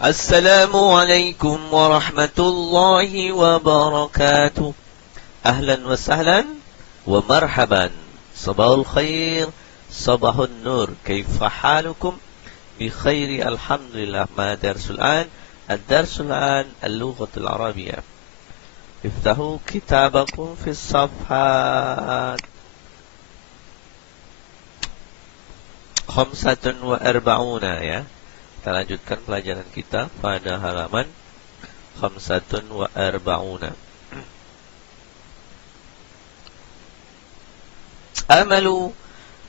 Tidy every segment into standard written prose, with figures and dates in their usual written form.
Assalamualaikum warahmatullahi wabarakatuh. Ahlan wa sahlan wa marhaban. Sabahul khair, sabahun nur. Kaifa halukum? Bi khairi alhamdulillah. Ma darsul an? Ad-darsul an al-lughatul arabiyyah. Iftahu kitabakum fi safhat 45 ya. Kita lanjutkan pelajaran kita pada halaman 45.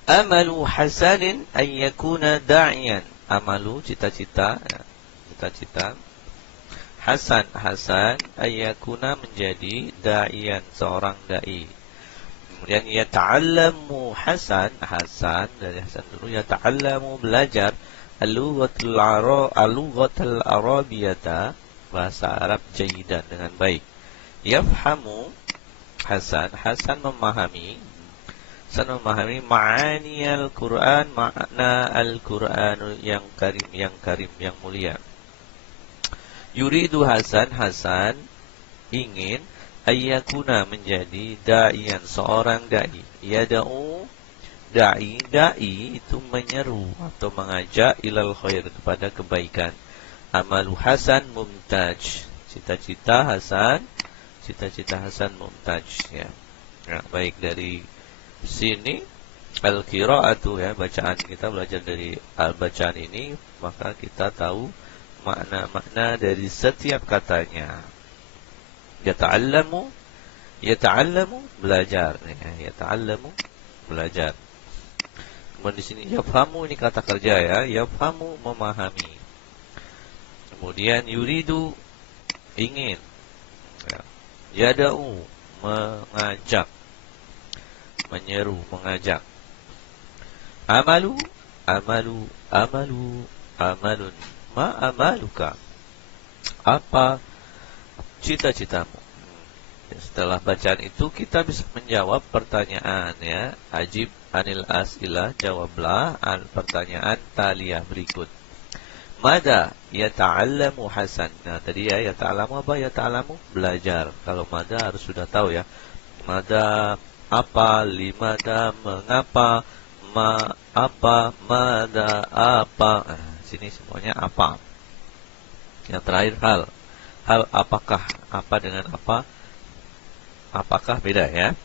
Amalu Hasanin an yakuna da'iyan. Amalu cita-cita Hasan an yakuna menjadi da'iyan, seorang dai. Kemudian yata'allamu Hasan dari Hasan dulu, yata'allamu belajar al-lughatul arabiyyata, bahasa Arab jayidan, dengan baik. Yafhamu Hasan memahami ma'ani al-Quran, makna al-Quran yang karim, yang mulia. Yuridu Hasan ingin ayyakuna menjadi da'iyan, seorang dai. Yada'u Da'i itu menyeru atau mengajak ilal khair, kepada kebaikan. Amalu Hasan mumtaj. Cita-cita Hasan mumtaj ya. Nah, baik, dari sini al-qira'atu ya, bacaan kita belajar dari bacaan ini, maka kita tahu makna-makna dari setiap katanya. Yata'allamu belajar ya. Yata'allamu belajar. Kemudian di sini yafhamu, ini kata kerja ya. Yafhamu memahami. Kemudian yuridu ingin ya. Yada'u mengajak, menyeru, mengajak. Amalun. Ma amaluka, apa cita-citamu? Setelah bacaan itu kita bisa menjawab pertanyaan ya. Ajib anil as'ilah, jawablah pertanyaan taliyah berikut. Mada yata'allamu Hasan. Nah tadi ya, yata'allamu apa? Yata'allamu belajar. Kalau mada harus sudah tahu ya. Mada apa, limada mengapa, ma apa, mada apa. Nah, sini semuanya apa. Yang terakhir hal apakah, apa dengan apa, apakah, beda ya.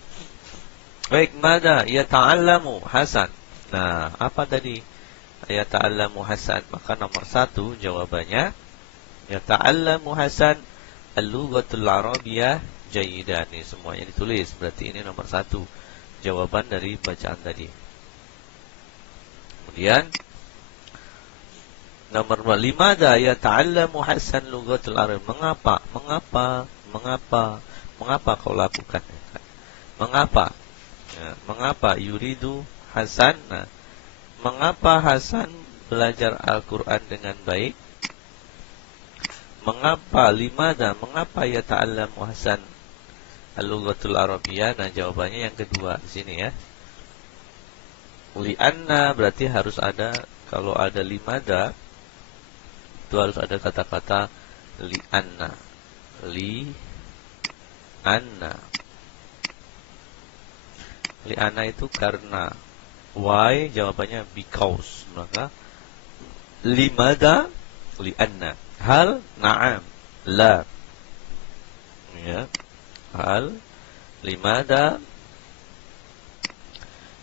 Baik, mada yata'allamu Hasan. Nah, apa tadi yata'allamu Hasan? Maka nomor 1 jawabannya yata'allamu Hasan al-lughatul arabiyyah jayidan. Ini semuanya ditulis, berarti ini nomor 1 jawaban dari bacaan tadi. Kemudian nomor 2, limada yata'allamu Hasan lughatul arabiyyah. Mengapa kau lakukan? Mengapa? Ya, mengapa yuridu Hasan? Nah, mengapa Hasan belajar Al-Quran dengan baik? Mengapa limada? Mengapa yata'allamu Hasan al-lughatul arabiyyah? Nah, jawabannya yang kedua di sini ya. Li'anna berarti harus ada, kalau ada limada itu harus ada kata-kata li'anna. Li'anna itu karena. Why? Jawabannya because. Maka limada li'anna. Hal, na'am, la. Ya. Hal, limada.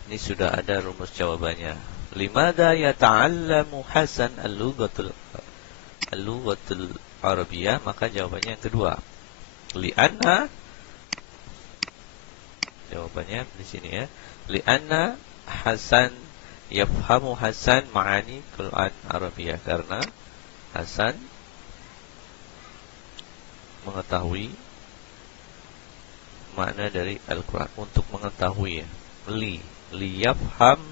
Ini sudah ada rumus jawabannya. Limada yata'allamu Hasan al-lughatul arabiyyah, maka jawabannya yang kedua. Li'anna, jawabannya di sini ya. Li'anna Hasan yafhamu Hasan ma'ani Quran Arabiyyah, karena Hasan mengetahui makna dari Al-Quran. Untuk mengetahui ya. Liyafham,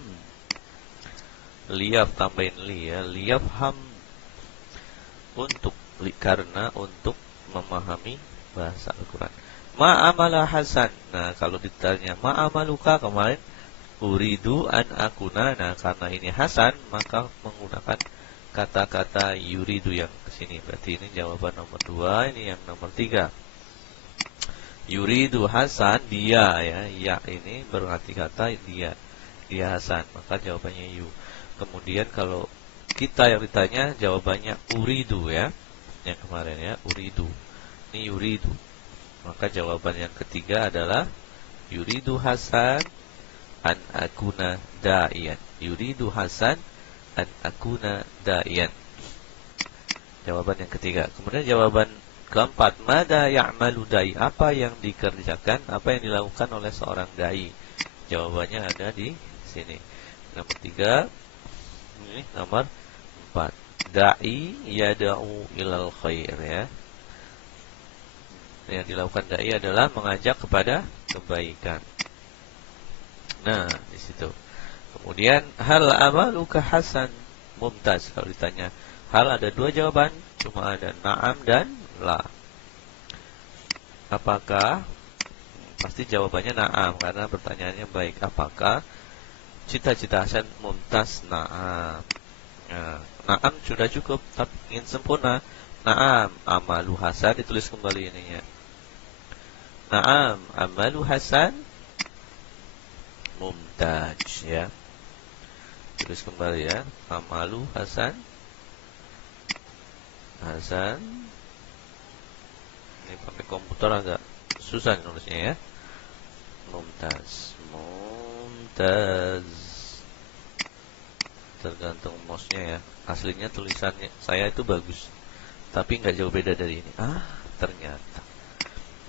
liyaf tambahin li ya. Liyafham, karena untuk memahami bahasa Al-Quran. Ma'amala Hasan. Nah, kalau ditanya ma'amaluka kemarin, uridu an akuna. Nah, karena ini Hasan, maka menggunakan kata-kata yuridu yang kesini. Berarti ini jawaban nomor 2, ini yang nomor 3. Yuridu Hasan, dia ya. Ya ini berarti kata dia. Dia Hasan, maka jawabannya yu. Kemudian kalau kita yang ditanya jawabannya uridu ya. Yang kemarin ya, uridu. Ini yuridu. Maka jawaban yang ketiga adalah yuridu Hasan an akuna da'iyan. Yuridu Hasan an akuna da'iyan. Jawaban yang ketiga. Kemudian jawaban keempat, mada ya'malu da'i, apa yang dikerjakan, apa yang dilakukan oleh seorang da'i. Jawabannya ada di sini. Nomor 3, ini nomor 4. Da'i yada'u ilal khair ya. Yang dilakukan da'i adalah mengajak kepada kebaikan. Nah, di situ. Kemudian hal amaluka hasan mumtaz. Kalau ditanya hal, ada 2 jawaban, cuma ada na'am dan la. Apakah? Pasti jawabannya na'am karena pertanyaannya baik. Apakah cita-cita hasan mumtaz? Na'am. Nah, na'am sudah cukup, tapi ingin sempurna. Na'am amalu hasan, ditulis kembali ininya. Na'am amalu hasan mumtaz ya. Tulis kembali ya. Amalu hasan. Hasan. Ini pakai komputer agak susah nulisnya ya. Mumtaz. Mumtaz. Tergantung mouse-nya ya. Aslinya tulisannya saya itu bagus, tapi nggak jauh beda dari ini. Ternyata.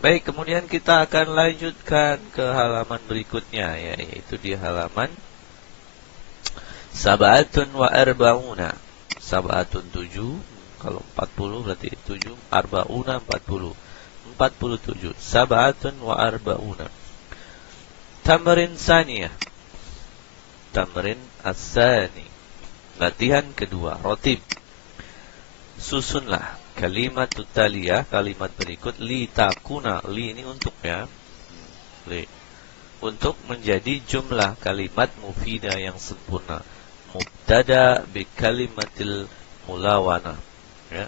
Baik, kemudian kita akan lanjutkan ke halaman berikutnya ya, yaitu di halaman Sab'atun wa arba'una. Sab'atun 7, kalau 40 berarti 7, arba'una 40. 47. Sab'atun wa arba'una. Tamrin saniyah. Tamrin as-sani. Latihan kedua, rotib. Susunlah kalimat tutaliyah, kalimat berikut, li takuna, li ini untuk ya, li, untuk menjadi jumlah kalimat mufidah yang sempurna. Mubtada bi kalimatil mulawana ya.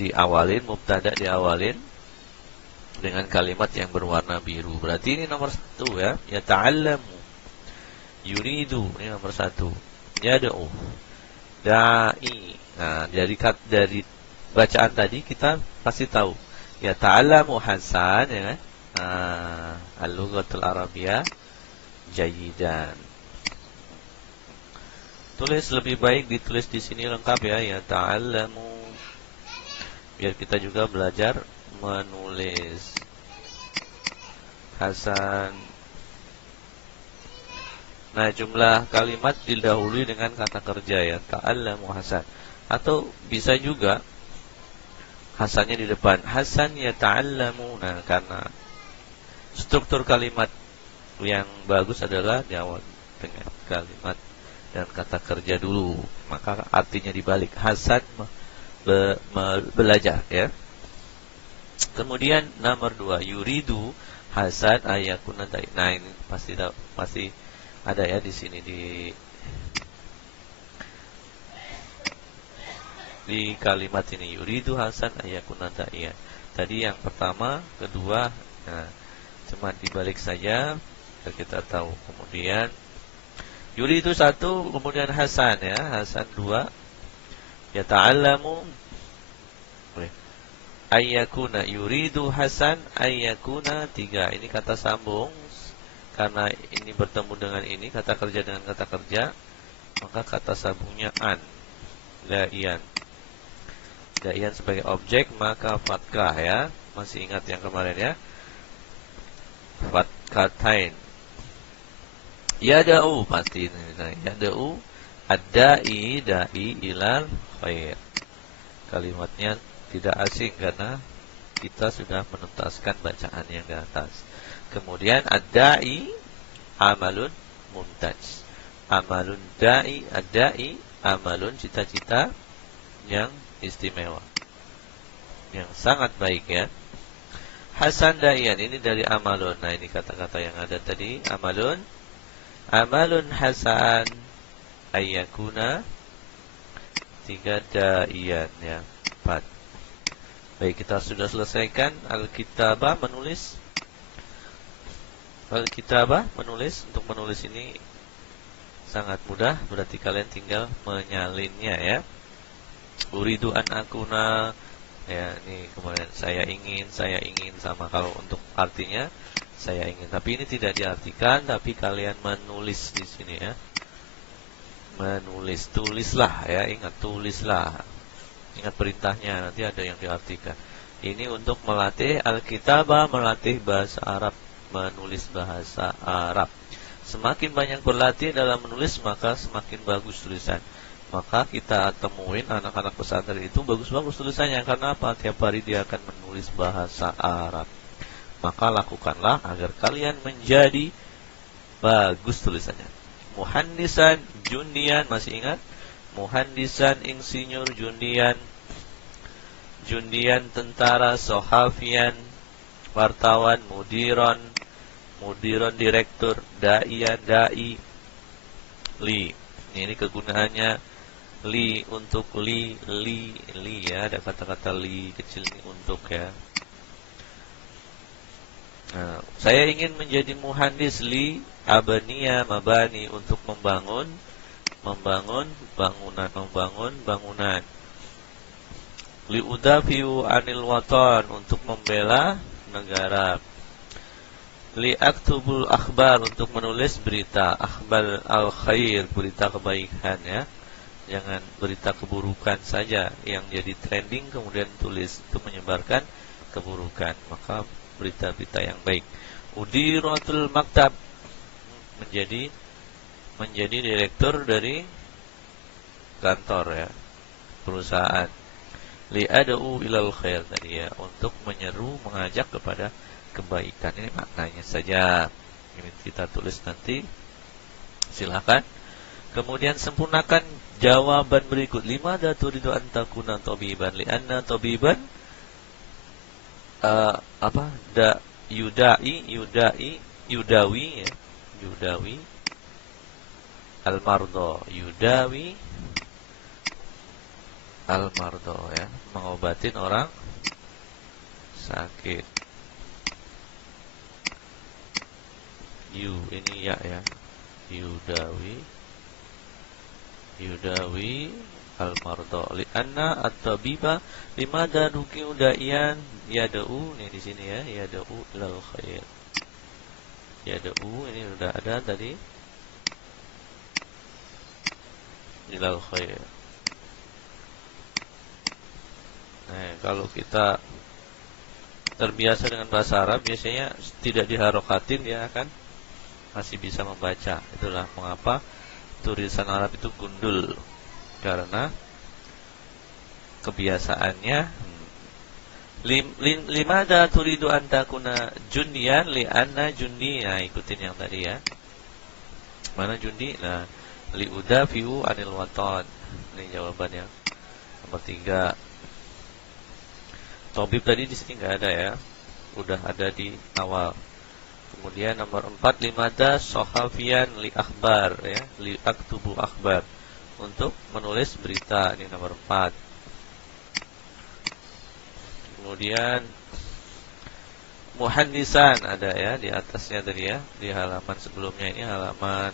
Diawalin, mubtada diawalin dengan kalimat yang berwarna biru. Berarti ini nomor 1 ya. Ya ta'allamu, yuridu, ini nomor 1. Yad'u, da'i. Nah, dari bacaan tadi kita pasti tahu. Ya ta'allamu Hasan ya kan? Al-lughatul Arabiyah jayidan. Tulis lebih baik ditulis di sini lengkap ya. Ya ta'allamu. Biar kita juga belajar menulis. Hasan. Nah, jumlah kalimat didahului dengan kata kerja ya. Ta'allamu Hasan. Atau bisa juga Hasannya di depan. Hasan ya ta'allamu. Nah, karena struktur kalimat yang bagus adalah diawali dengan kalimat dan kata kerja dulu. Maka artinya dibalik. Hasan belajar ya. Kemudian nomor 2, yuridu Hasan ayakuna da'i. Nah, ini pasti ada ya di sini di kalimat ini, yuridu Hasan ayakuna da'iyan. Tadi yang pertama, kedua, nah, cuma dibalik saja kita tahu. Kemudian yuridu 1, kemudian Hasan ya, Hasan 2. Ya ta'allamu ayakuna, yuridu Hasan ayakuna 3. Ini kata sambung. Karena ini bertemu dengan ini, kata kerja dengan kata kerja, maka kata sambungnya an, da'iyan. Da'iyan sebagai objek, maka fatkah ya. Masih ingat yang kemarin ya. Fatkatain. Yada'u pasti ini. Yada'u ad-da'i, da'i ilal khair. Kalimatnya tidak asing karena kita sudah menuntaskan bacaan yang di atas. Kemudian ad-da'i amalun mumtaz. Amalun da'i, ad-da'i amalun, cita-cita yang istimewa, yang sangat baik ya. Hasan da'iyan, ini dari amalun. Nah, ini kata-kata yang ada tadi. Amalun, amalun hasan ayyakuna 3 da'iyan ya. 4. Baik, kita sudah selesaikan al-kitabah menulis. Al-kitabah menulis. Untuk menulis ini sangat mudah, berarti kalian tinggal menyalinnya ya. Uridu an akuna ya, ini kemudian saya ingin sama. Kalau untuk artinya saya ingin, tapi ini tidak diartikan, tapi kalian menulis di sini ya. Menulis, tulislah ya, ingat tulislah. Ingat perintahnya, nanti ada yang diartikan. Ini untuk melatih al-kitabah, melatih bahasa Arab, menulis bahasa Arab. Semakin banyak berlatih dalam menulis, maka semakin bagus tulisan. Maka kita temuin anak-anak pesantren itu bagus-bagus tulisannya. Karena apa? Tiap hari dia akan menulis bahasa Arab. Maka lakukanlah agar kalian menjadi bagus tulisannya. Muhandisan, jundian, masih ingat? Muhandisan, insinyur, jundian, tentara, sohafian, wartawan, mudiron, direktur, da'iyan, da'i, li. Ini kegunaannya li, untuk li ya, ada kata-kata li kecil ini untuk ya. Nah, saya ingin menjadi muhandis li abaniya mabani, untuk membangun bangunan. Li udafiu anil watan, untuk membela negara. Li aktubul akhbar, untuk menulis berita. Akhbar al khair, berita kebaikan ya. Jangan berita keburukan saja yang jadi trending kemudian tulis, itu menyebarkan keburukan. Maka berita-berita yang baik. Udiratul maktab, menjadi direktur dari kantor ya, perusahaan. Li'ad'u ilal khair tadi ya, untuk menyeru, mengajak kepada kebaikan. Ini maknanya saja. Ini kita tulis nanti. Silakan. Kemudian sempurnakan jawaban berikut. Limada turidu an takuna tabiban? Li'anna tabiban yudawi ya. Yudawi al-mardo. Yudawi al-mardo ya, mengobatin orang sakit. Ini ya ya. Yudawi al-mardo. Li'anna at-tabiba limada nukiu da'iyan yada'u. Ini di sini ya, yada'u ilal khair. Yada'u ini sudah ada tadi. Ilal khair. Nah, kalau kita terbiasa dengan bahasa Arab, biasanya tidak diharokatin, dia akan masih bisa membaca. Itulah mengapa tulisan Arab itu gundul, karena kebiasaannya. Limada turidu an takuna jundian? Li'anna jundi. Nah, ikutin yang tadi ya. Mana jundi? Nah, li'udafiu anil watan. Ini jawabannya. Nomor 3. Tabib tadi di sini nggak ada ya, udah ada di awal. Kemudian nomor 4, limada sohafian li akhbar ya, li aktubu akhbar, untuk menulis berita. Ini nomor 4. Kemudian muhandisan ada ya di atasnya tadi ya, di halaman sebelumnya. Ini halaman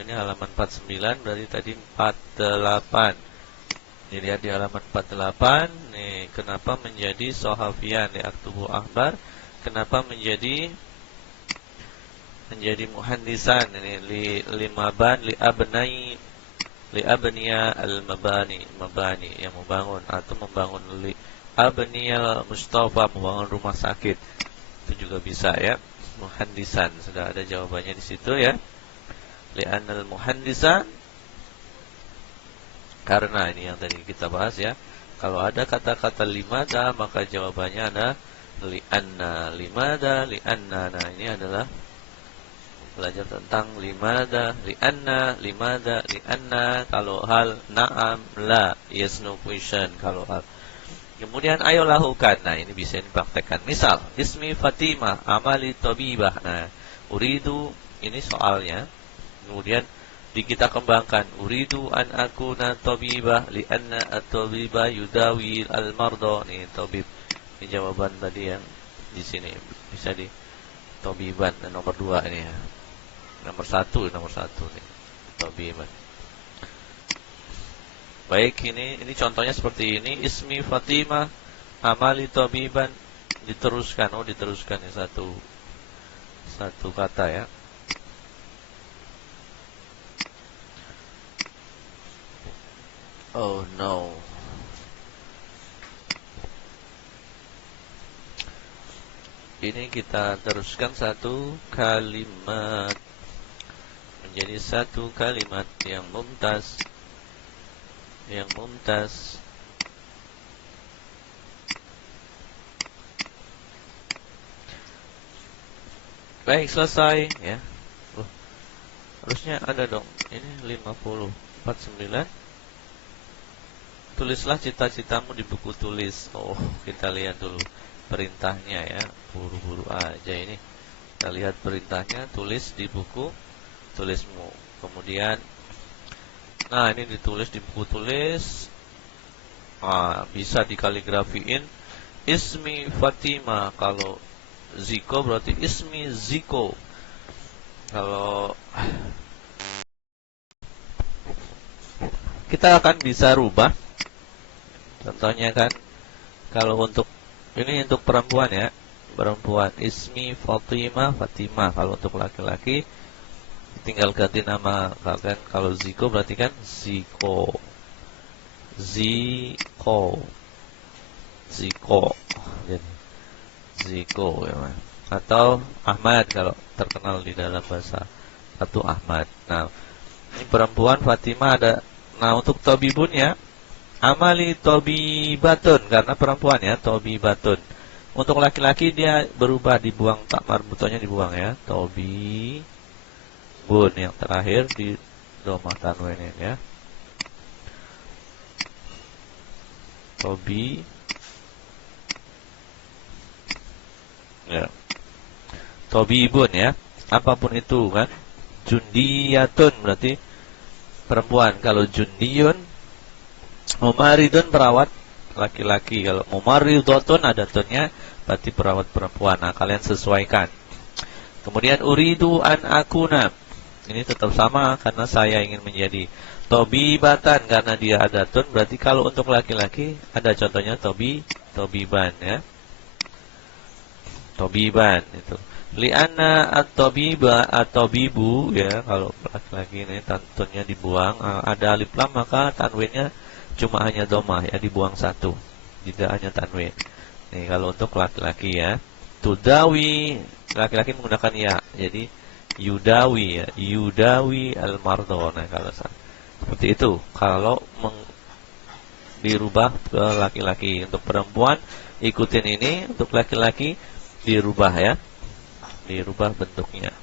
ini halaman 49, berarti tadi 48. Dilihat di halaman 48 nih, kenapa menjadi sohafian di aktubu akhbar, kenapa menjadi muhandisan. Ini li abniya al mabani, yang membangun atau membangun. Li abniyal mustafa, membangun rumah sakit. Itu juga bisa ya, muhandisan. Sudah ada jawabannya di situ ya. Li anal muhandisan, karena ini yang tadi kita bahas ya. Kalau ada kata-kata limada, maka jawabannya ada li'anna. Limada, li'anna. Nah, ini adalah belajar tentang limada, li'anna, limada, li'anna. Kalau hal, na'am, la, yes, no question. Kalau hal. Kemudian ayo lakukan. Nah, ini bisa dipraktekkan. Misal, ismi Fatimah, amali tabibah. Nah, uridu, ini soalnya. Kemudian kita kembangkan. Uridu an akuna tabibah lianna at-tabiba yudawi al-marda. Nih tabib. Ini jawaban tadi yang di sini bisa di tabiban nomor 2 ini ya. Nomor satu nih. Tabiban. Baik, ini contohnya seperti ini. Ismi Fatimah, amali tabiban. Diteruskan ya satu kata ya. Oh no. Ini kita teruskan satu kalimat menjadi satu kalimat yang mumtaz. Baik, selesai ya. Harusnya ada dong. Ini 5049. Tulislah cita-citamu di buku tulis. Oh, kita lihat dulu perintahnya ya. Buru-buru aja ini. Kita lihat perintahnya, tulis di buku tulismu. Kemudian nah, ini ditulis di buku tulis. Bisa dikaligrafiin. Ismi Fatima. Kalau Ziko berarti ismi Ziko. Kalau kita akan bisa rubah. Contohnya kan, kalau untuk ini untuk perempuan ya, perempuan ismi Fatima. Kalau untuk laki-laki tinggal ganti nama. Kalau Ziko berarti kan Ziko jadi Ziko ya, atau Ahmad kalau terkenal di dalam bahasa satu Ahmad. Nah, ini perempuan Fatimah ada. Nah, untuk tabibun ya, amali tabibatun karena perempuan ya, tabibatun. Untuk laki-laki dia berubah, dibuang tak marbutonya dibuang ya, tabibun yang terakhir di dhamma tanwin ya. Tobi ya. Tobibun ya. Apapun itu kan. Jundiyatun berarti perempuan. Kalau jundiyun, mumaridun perawat laki-laki. Kalau mumaridotun ada tunnya berarti perawat perempuan. Nah, kalian sesuaikan. Kemudian uridu an akuna. Ini tetap sama karena saya ingin menjadi tobibatan karena dia ada tun. Berarti kalau untuk laki-laki ada contohnya tobiban ya. Tobiban itu. Li'anna at-tabiba at-tabibu ya, kalau laki-laki ini tunnya dibuang, ada alif lam maka tanwinnya cuma hanya domah ya, dibuang satu. Tidak hanya tanwin. Nih kalau untuk laki-laki ya. Tudawi, laki-laki menggunakan ya. Jadi yudawi ya, yudawi al-mardo. Nah, kalau seperti itu. Kalau dirubah ke laki-laki, untuk perempuan ikutin ini, untuk laki-laki dirubah ya. Dirubah bentuknya.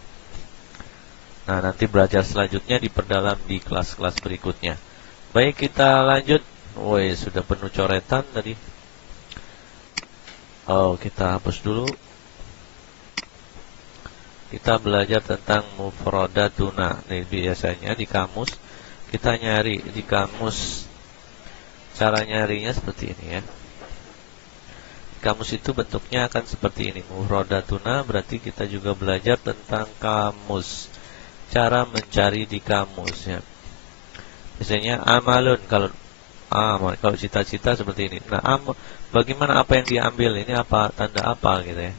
Nah, nanti belajar selanjutnya diperdalam di kelas-kelas berikutnya. Baik, kita lanjut. Woi, sudah penuh coretan tadi. Oh, kita hapus dulu. Kita belajar tentang mufradatuna. Nih, biasanya di kamus kita nyari di kamus. Cara nyarinya seperti ini ya. Kamus itu bentuknya akan seperti ini. Mufradatuna berarti kita juga belajar tentang kamus. Cara mencari di kamus ya. Biasanya amalun kalau cita-cita seperti ini. Nah, bagaimana apa yang diambil ini, apa tanda apa gitu ya.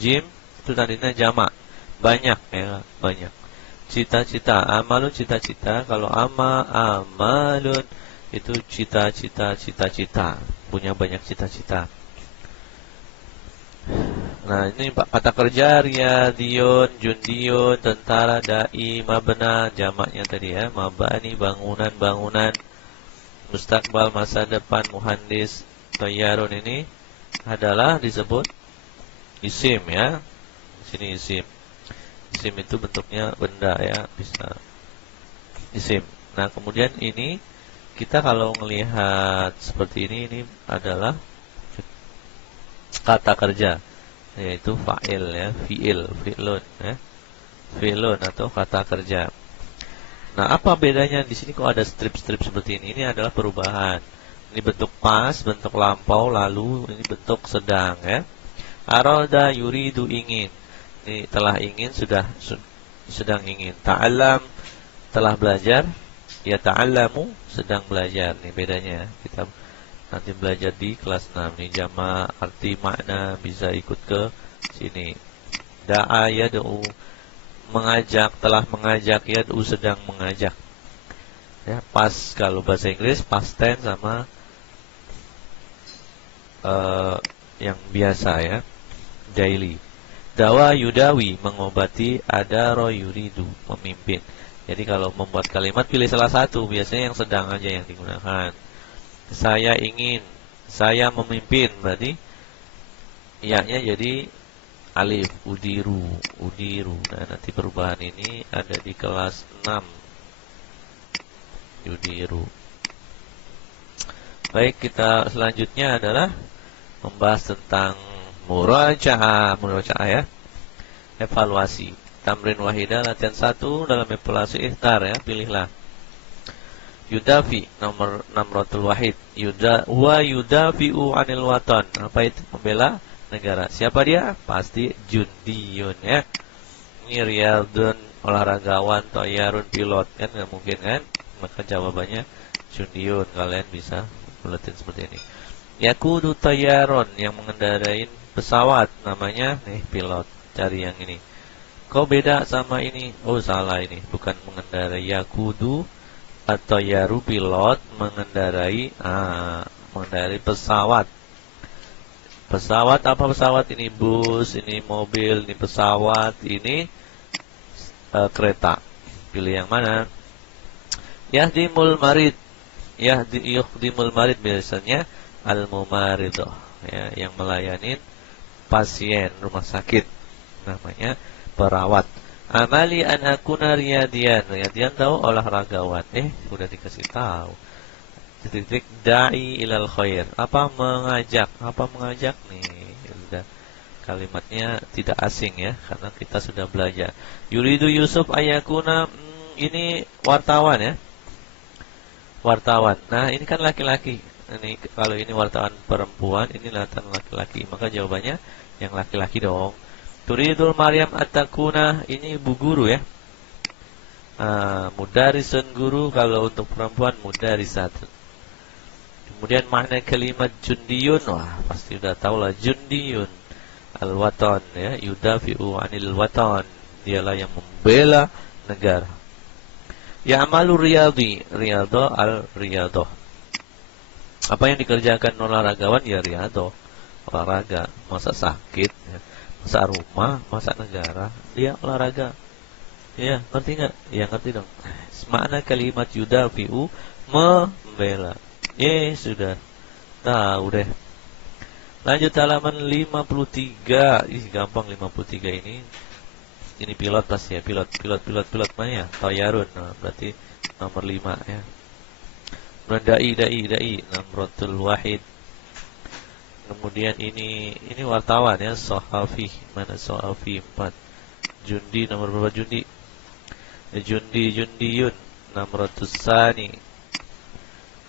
Jim itu tadinya jamak. Banyak ya, banyak. Cita-cita, amalun cita-cita. Kalau amalun itu cita-cita, punya banyak cita-cita. Nah, ini kata kerja riyadiyun, jundiyun, tentara, dai, mabna, jamaknya tadi ya, mabani, bangunan, mustakbal, masa depan, muhandis, tayyarun ini adalah disebut isim ya. Di sini isim. Isim itu bentuknya benda ya, bisa isim. Nah, kemudian ini kita kalau melihat seperti ini adalah kata kerja, yaitu fa'il ya, fi'ilun ya. Fi'ilun atau kata kerja. Nah, apa bedanya di sini kok ada strip-strip seperti ini? Ini adalah perubahan. Ini bentuk pas, bentuk lampau, lalu ini bentuk sedang ya. Arada yuridu ingin. Ini telah ingin, sedang ingin. Ta'allam telah belajar, ya ta'allamu sedang belajar. Nih bedanya. Kita nanti belajar di kelas 6. Ini jama arti makna bisa ikut ke sini. Da'a yad'u mengajak, telah mengajak, yad'u sedang mengajak. Ya, pas kalau bahasa Inggris past tense sama yang biasa ya, daily. Dawa yudawi mengobati, adaro yuridu memimpin. Jadi kalau membuat kalimat pilih salah satu, biasanya yang sedang aja yang digunakan. Saya ingin, saya memimpin, berarti ya-nya jadi alif, udiru. Nah, nanti perubahan ini ada di kelas 6. Yudiru. Baik, kita selanjutnya adalah membahas tentang murajaah ya. Evaluasi. Tamrin wahidah latihan 1 dalam evaluasi ikhtar ya, pilihlah. Yudafi nomor 6 wahid. Yudafi'u anil watan. Apa itu? Membela negara. Siapa dia? Pasti jundiyun ya. Ini riyadun olahragawan, toyarun pilot kan, nggak mungkin kan? Maka jawabannya jundiyun. Kalian bisa buletin seperti ini. Yakudu toyaron yang mengendarai pesawat, namanya nih pilot. Cari yang ini. Kok beda sama ini? Oh salah, ini bukan mengendarai. Yakudu atau yaru pilot mengendarai pesawat. Pesawat apa pesawat? Ini bus, ini mobil, ini pesawat, ini kereta. Pilih yang mana? Yahdimul marid. Yahdimul marid biasanya al-mumaridoh ya, yang melayani pasien rumah sakit, namanya perawat. Amali an akuna riyadian. Riyadian tahu olahragawan. Udah dikasih tahu. Titik da'i ilal khair. Apa mengajak? Apa mengajak nih? Sudah kalimatnya tidak asing ya, karena kita sudah belajar. Yuridu Yusuf ayakuna, ini wartawan ya. Wartawan. Nah, ini kan laki-laki. Ini kalau ini wartawan perempuan, ini laki-laki. Maka jawabannya yang laki-laki dong. Turidul Maryam at-takuna, ini ibu guru ya. Mudarisun guru, kalau untuk perempuan mudarisat. Kemudian makna kalimat jundiyun, wah pasti udah tahu lah, jundiyun al-watan ya, yudafi'u anil watan, dialah yang membela negara. Ya'malu riyadhi, riyadho al-riyadho. Apa yang dikerjakan olahragawan? Ya riyadho, olahraga. Masa sakit ya. Masa rumah, masa negara, dia olahraga. Ya, ngerti nggak? Ya ngerti dong. Makna kalimat yudafi'u, membela. Sudah tahu deh. Lanjut halaman 53. Gampang 53 ini. Ini pilot pasti ya, pilot mana ya? Toyarun. Nah, berarti nomor 5 ya. Da'i Namratul wahid. Kemudian ini wartawan ya, Sohafi. Mana Sohafi? 4. Jundi, nomor berapa Jundi? Jundiyun, Namratus sani.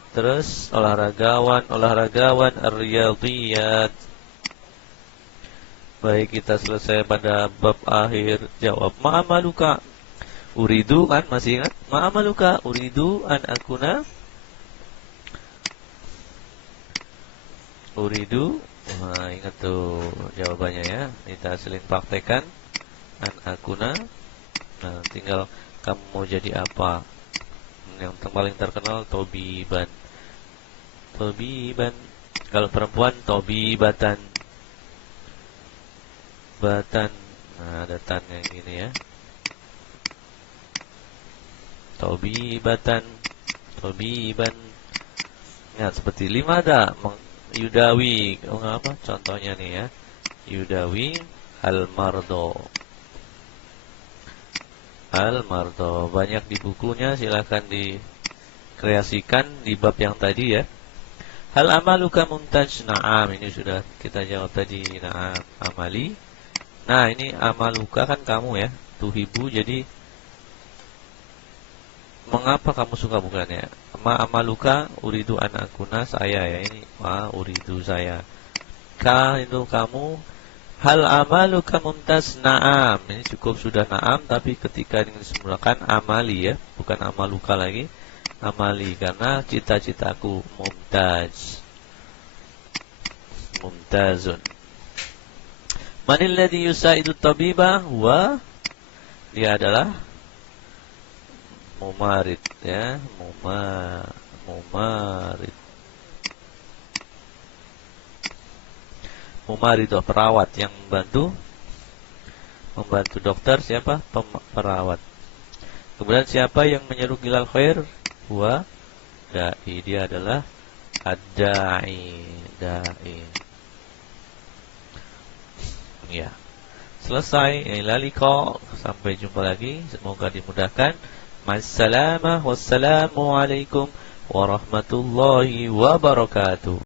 Terus olahragawan ar-riyadiyat. Baik, kita selesai pada bab akhir. Jawab ma'amaluka. Uridu kan, masih ingat? Ma'amaluka uridu an akuna. Uridu, nah ingat tuh jawabannya ya. Kita seling praktekan. An akuna. Nah, tinggal kamu mau jadi apa. Yang paling terkenal tobiban. Kalau perempuan tobibatan. Batan. Nah, ada tannya gini ya. Tobiban. Ingat seperti 5 ada. Yudawi, apa contohnya nih ya? Yudawi al-mardo. Banyak di bukunya, silahkan dikreasikan di bab yang tadi ya. Hal amaluka mumtaj? Na'am, ini sudah kita jawab tadi. Na'am, amali. Nah, ini amaluka kan kamu ya. Tuhibu, jadi Mengapa kamu suka bukannya? Ma amaluka uridu an akuna, saya ya ini. Ma uridu saya. Ka itu kamu. Hal amaluka mumtaz, na'am. Ini cukup sudah na'am, tapi ketika ingin disemulakan amali ya, bukan amaluka lagi. Amali karena cita-citaku mumtaz. Mumtazun. Manil ladzi yusaidu tabiba? Huwa, dia adalah mumarid ya, mumarid. Mumarid itu perawat yang membantu dokter siapa? Perawat. Kemudian siapa yang menyeru ilal khair? Huwa dai, dia adalah ad-da'i, dai. Ya. Selesai. Ila liqa. Sampai jumpa lagi. Semoga dimudahkan. Ma'assalamah. Wassalamualaikum warahmatullahi wabarakatuh.